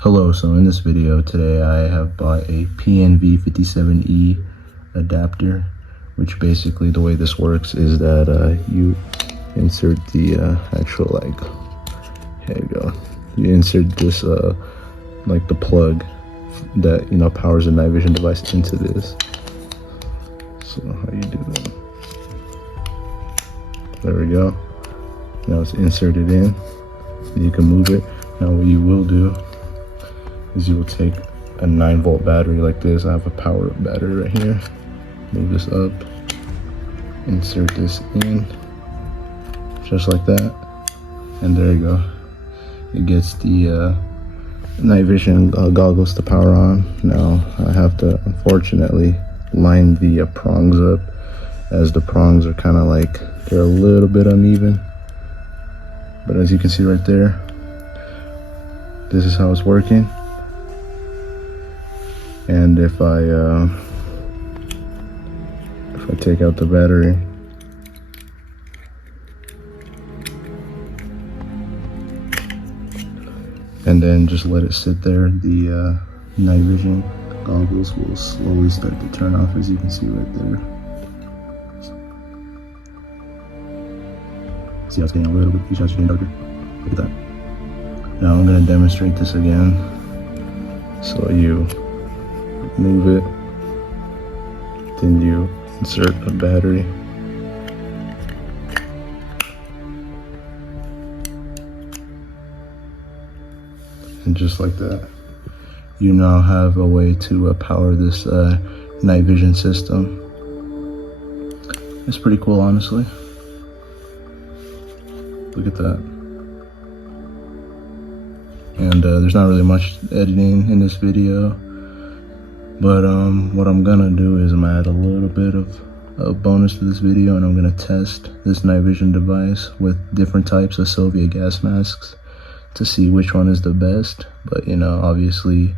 Hello, so in this video today I have bought a PNV-57E adapter, which basically the way this works is that you insert the actual, here you go, you insert this like the plug that powers the night vision device into this. So how you do that? There we go. Now it's inserted in. You can move it. Now what you will do is you will take a 9-volt battery like this. I have a power battery right here. Move this up, insert this in, just like that, and there you go. It gets the night vision goggles to power on. Now I have to unfortunately line the prongs up, as the prongs are kind of like, they're a little bit uneven, but as you can see right there, this is how it's working. And if I take out the battery, and then just let it sit there, the night vision goggles will slowly start to turn off, as you can see right there. See how it's getting a little bit, each house is getting darker. Look at that. Now I'm going to demonstrate this again. So you move it, then you insert a battery, and just like that, you now have a way to power this night vision system. It's pretty cool, honestly. Look at that. And there's not really much editing in this video, but what I'm gonna do is I'm gonna add a little bit of a bonus to this video, and I'm gonna test this night vision device with different types of Soviet gas masks to see which one is the best. But obviously,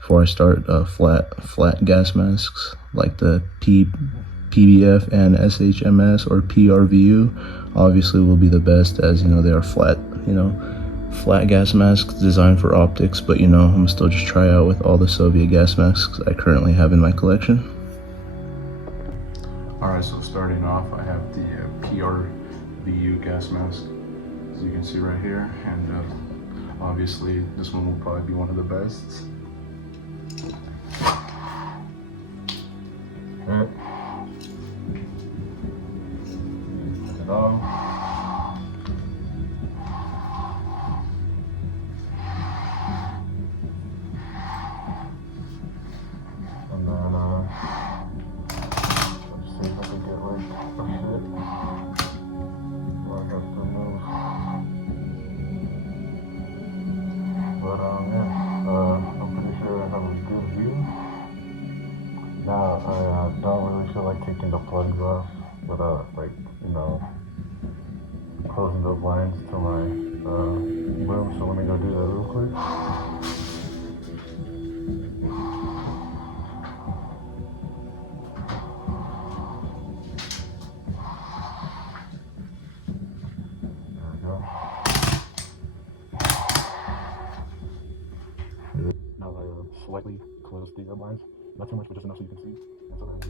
before I start, flat gas masks like the PBF and SHMS or PRVU obviously will be the best, as they are flat, flat gas masks designed for optics. But I'm gonna still just try out with all the Soviet gas masks I currently have in my collection. Alright, so starting off, I have the PRVU gas mask, as you can see right here, and obviously this one will probably be one of the best. Okay. Put it off. I'm pretty sure I have a good view. Now, I don't really feel like taking the plugs off without, closing the blinds to my room. So let me go do that real quick. Now I slightly close the blinds, not too much, but just enough so you can see. And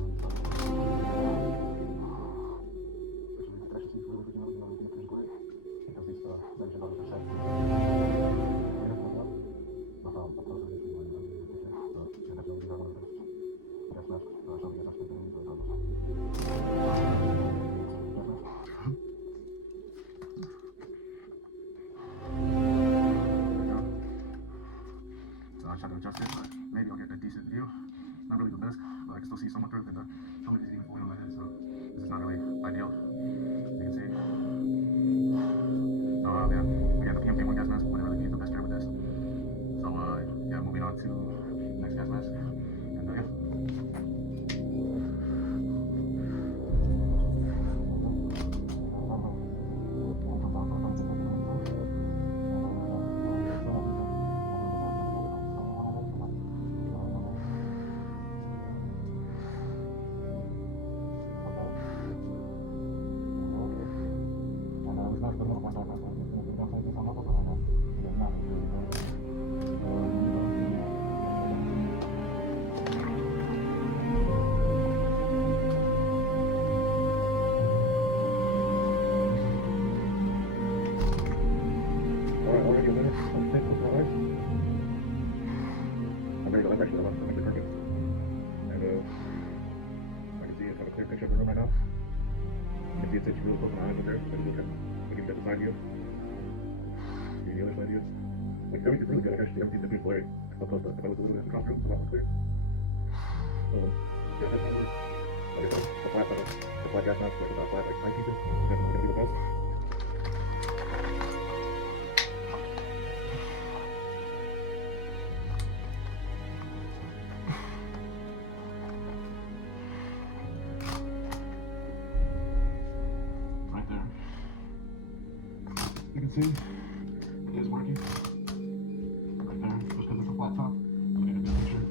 so then I can actually see really good, everything is great, because these night vision goggles are set. Gas masks, so gas masks, I try to adjust it, but maybe I'll get a decent view. Not really the best, but I can still see somewhat through it, and the helmet isn't even fully on my head, so this is not really ideal. You can see. So yeah, we got the PMK1 gas mask, but I really need the best pair with this. So yeah, moving on to the next gas mask, and yeah. actually that one's actually perfect. And I can see it's got a clear picture of the room right now. You can see it sits really close to my eyes right there. So look at the side view. See the other side views. Like everything's really good. Like actually everything's a bit blurry. Up close, but if I was a little bit across the room, it's a lot more clear. So yeah, that's what it is. Like I said, the flat gas mask, like the flat like timepieces, is definitely gonna be the best. Right there. You can see it is working. Right there, just because it's a flat top. You get a good picture.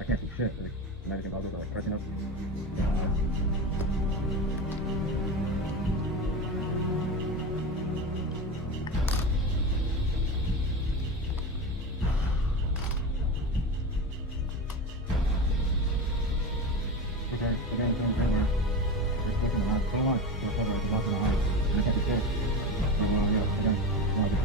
I can't see shit. Like, mannequin goggles are like pressing up. Okay, again, it's looking around. So much. It's like it's blocking my eyes. And I can't see shit. So, yeah, again, not good.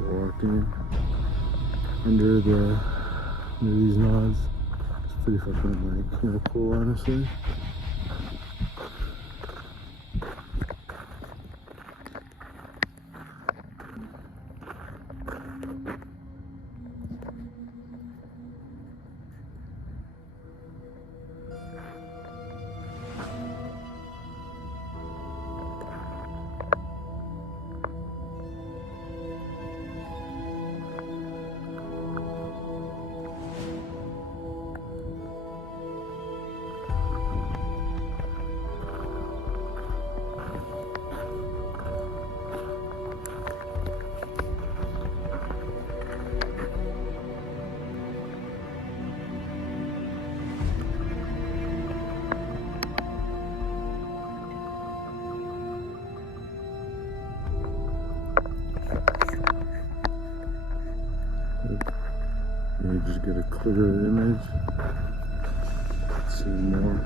Walking under these nods. It's pretty fucking like, you know, cool, honestly. You just get a clearer image. See more.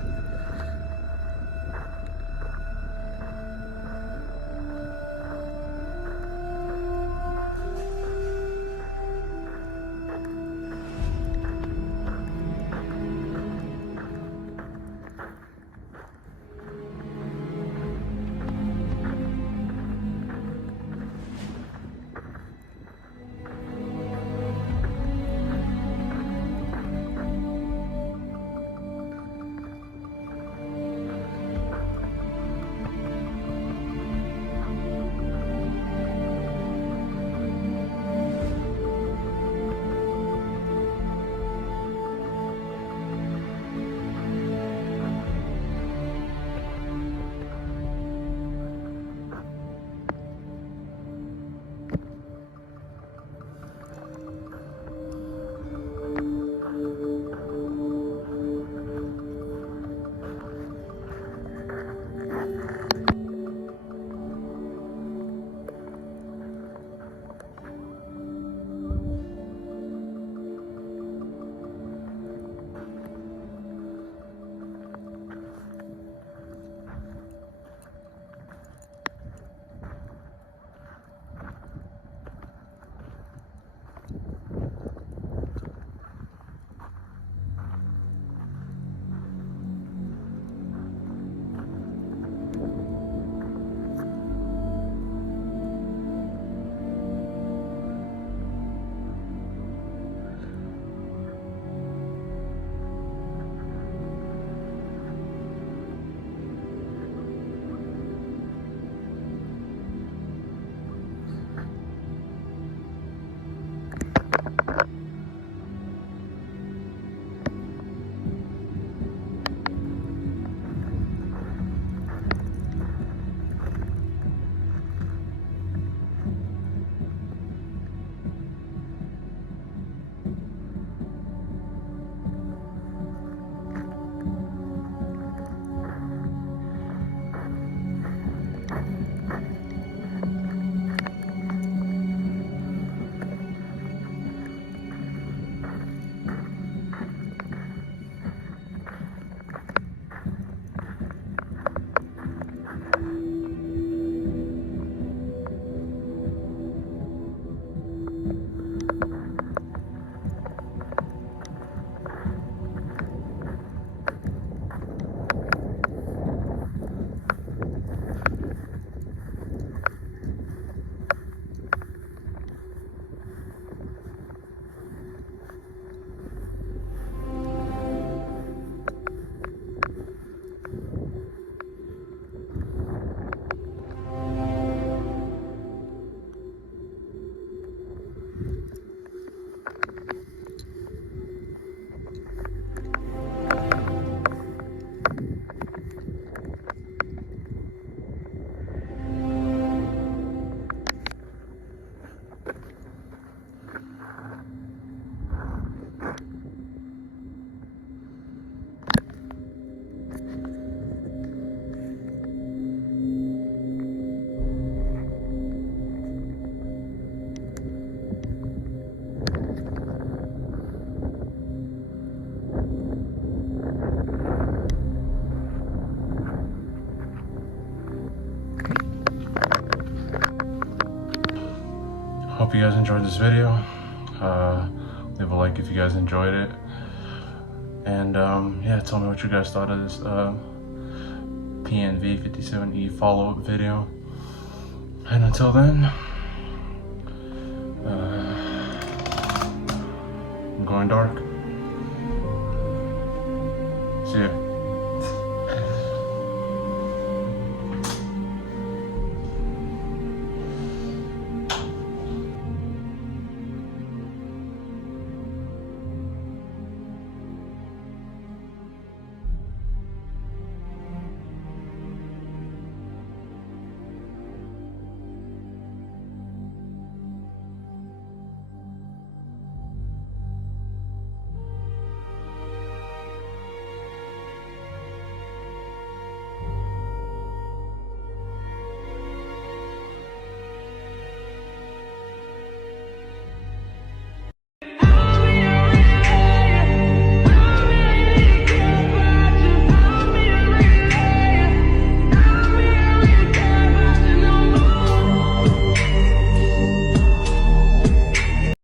guys enjoyed this video. Leave a like if you guys enjoyed it. And yeah, tell me what you guys thought of this PNV-57E follow-up video. And until then, I'm going dark.